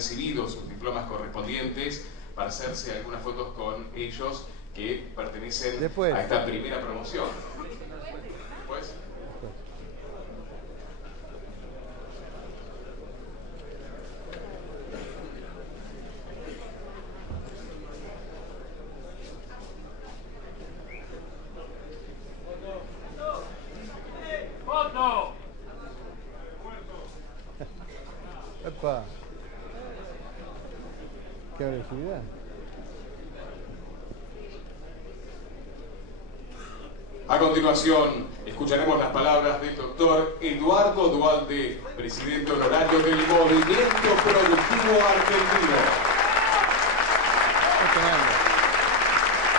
recibido sus diplomas correspondientes para hacerse algunas fotos con ellos que pertenecen a esta primera promoción. Después. ¡Foto! ¡Epa! ¡Qué agresividad! A continuación, escucharemos las palabras del doctor Eduardo Dualde, presidente honorario del Movimiento Productivo Argentino.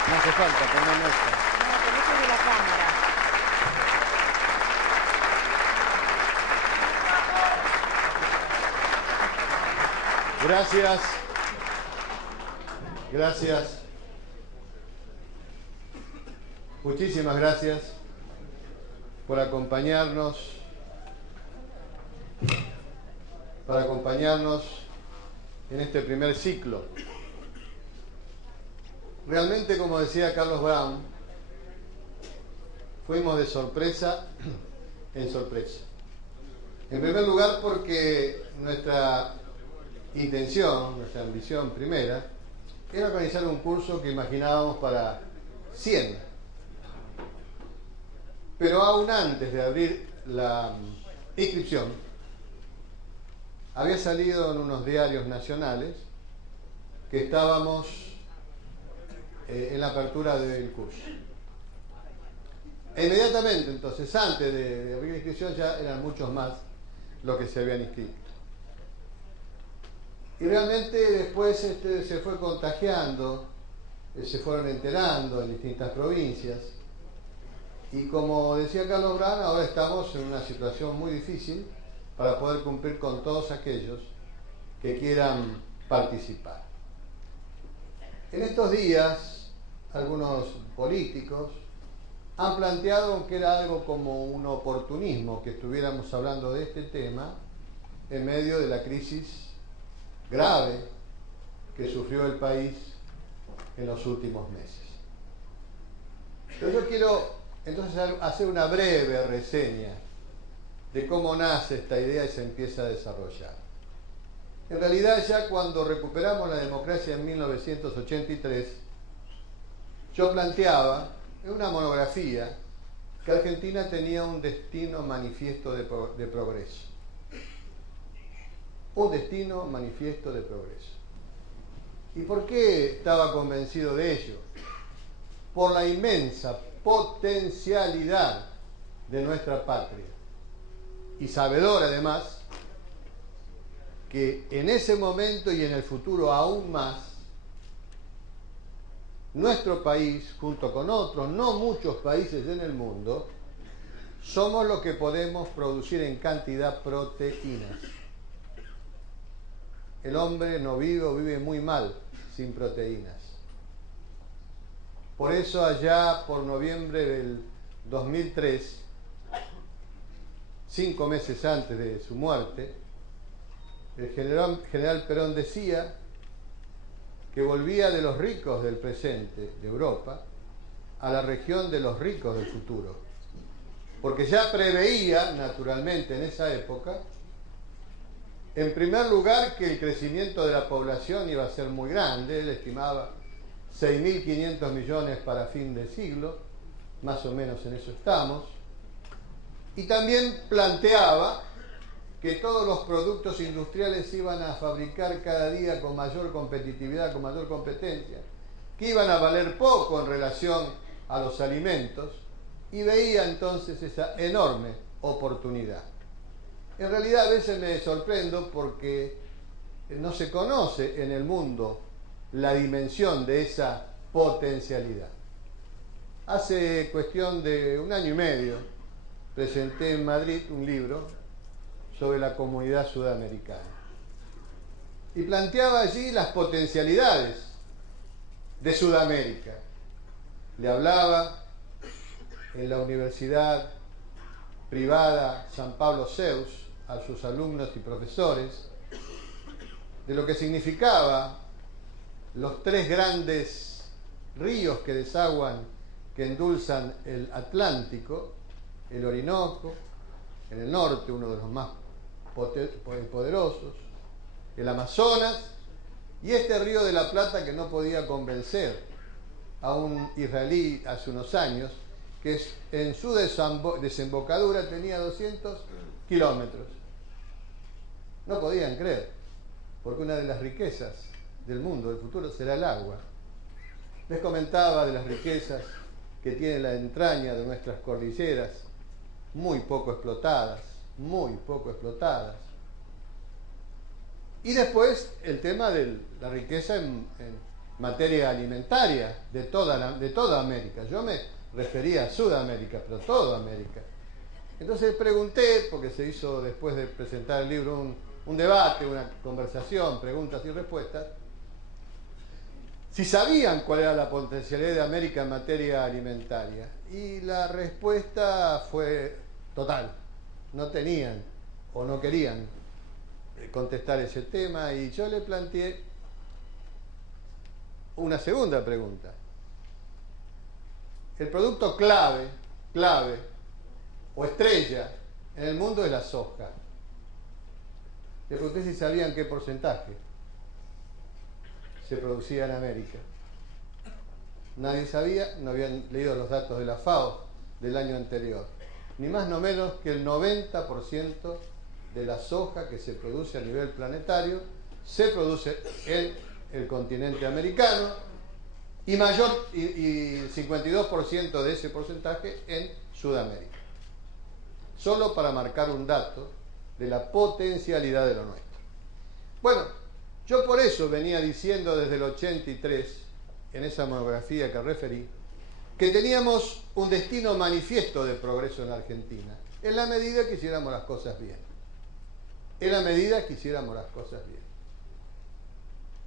No hace falta poner esto. No, pero esto es de la cámara. Gracias. Gracias. Muchísimas gracias por acompañarnos, en este primer ciclo. Realmente, como decía Carlos Brown, fuimos de sorpresa en sorpresa. En primer lugar porque nuestra intención, nuestra ambición primera, era organizar un curso que imaginábamos para 100. Pero aún antes de abrir la inscripción, había salido en unos diarios nacionales que estábamos en la apertura del curso. E inmediatamente, entonces, antes de abrir la inscripción, ya eran muchos más los que se habían inscrito. Y realmente después se fue contagiando, se fueron enterando en distintas provincias. Y como decía Carlos Brown, ahora estamos en una situación muy difícil para poder cumplir con todos aquellos que quieran participar. En estos días, algunos políticos han planteado que era algo como un oportunismo que estuviéramos hablando de este tema en medio de la crisis grave que sufrió el país en los últimos meses. Pero yo quiero entonces hacer una breve reseña de cómo nace esta idea y se empieza a desarrollar. En realidad, ya cuando recuperamos la democracia en 1983, yo planteaba en una monografía que Argentina tenía un destino manifiesto de progreso. Un destino manifiesto de progreso. ¿Y por qué estaba convencido de ello? Por la inmensa potencialidad de nuestra patria. Y sabedor además que en ese momento y en el futuro aún más, nuestro país, junto con otros, no muchos países en el mundo, somos los que podemos producir en cantidad proteínas. El hombre no vive o vive muy mal sin proteínas. Por eso allá por noviembre del 2003, 5 meses antes de su muerte, el general Perón decía que volvía de los ricos del presente de Europa a la región de los ricos del futuro. Porque ya preveía, naturalmente en esa época, en primer lugar que el crecimiento de la población iba a ser muy grande. Él estimaba 6.500 millones para fin de siglo, más o menos en eso estamos. Y también planteaba que todos los productos industriales se iban a fabricar cada día con mayor competitividad, con mayor competencia, que iban a valer poco en relación a los alimentos, y veía entonces esa enorme oportunidad. En realidad a veces me sorprendo porque no se conoce en el mundo la dimensión de esa potencialidad. Hace cuestión de 1 año y medio presenté en Madrid un libro sobre la comunidad sudamericana y planteaba allí las potencialidades de Sudamérica. Le hablaba en la Universidad Privada San Pablo Zeus a sus alumnos y profesores de lo que significaba los tres grandes ríos que desaguan, que endulzan el Atlántico, el Orinoco, en el norte, uno de los más poderosos, el Amazonas, y este río de la Plata que no podía convencer a un israelí hace unos años, que en su desembocadura tenía 200 kilómetros. No podían creer, porque una de las riquezas del mundo, del futuro, será el agua. Les comentaba de las riquezas que tiene la entraña de nuestras cordilleras, muy poco explotadas, muy poco explotadas. Y después el tema de la riqueza en materia alimentaria de toda América. Yo me refería a Sudamérica, pero toda América. Entonces pregunté, porque se hizo después de presentar el libro un debate, una conversación, preguntas y respuestas, si sabían cuál era la potencialidad de América en materia alimentaria. Y la respuesta fue total. No tenían o no querían contestar ese tema, y yo le planteé una segunda pregunta. El producto clave o estrella en el mundo es la soja. Le pregunté si sabían qué porcentaje se producía en América. Nadie sabía, no habían leído los datos de la FAO del año anterior. Ni más ni menos que el 90% de la soja que se produce a nivel planetario se produce en el continente americano, y y 52% de ese porcentaje en Sudamérica. Solo para marcar un dato de la potencialidad de lo nuestro. Bueno, yo por eso venía diciendo desde el 83, en esa monografía que referí, que teníamos un destino manifiesto de progreso en Argentina, en la medida que hiciéramos las cosas bien. En la medida que hiciéramos las cosas bien.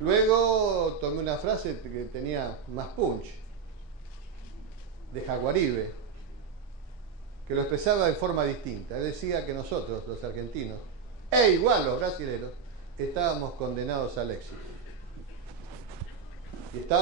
Luego tomé una frase que tenía más punch, de Jaguaribe, que lo expresaba de forma distinta. Él decía que nosotros, los argentinos, e igual los brasileños, estábamos condenados al éxito. Y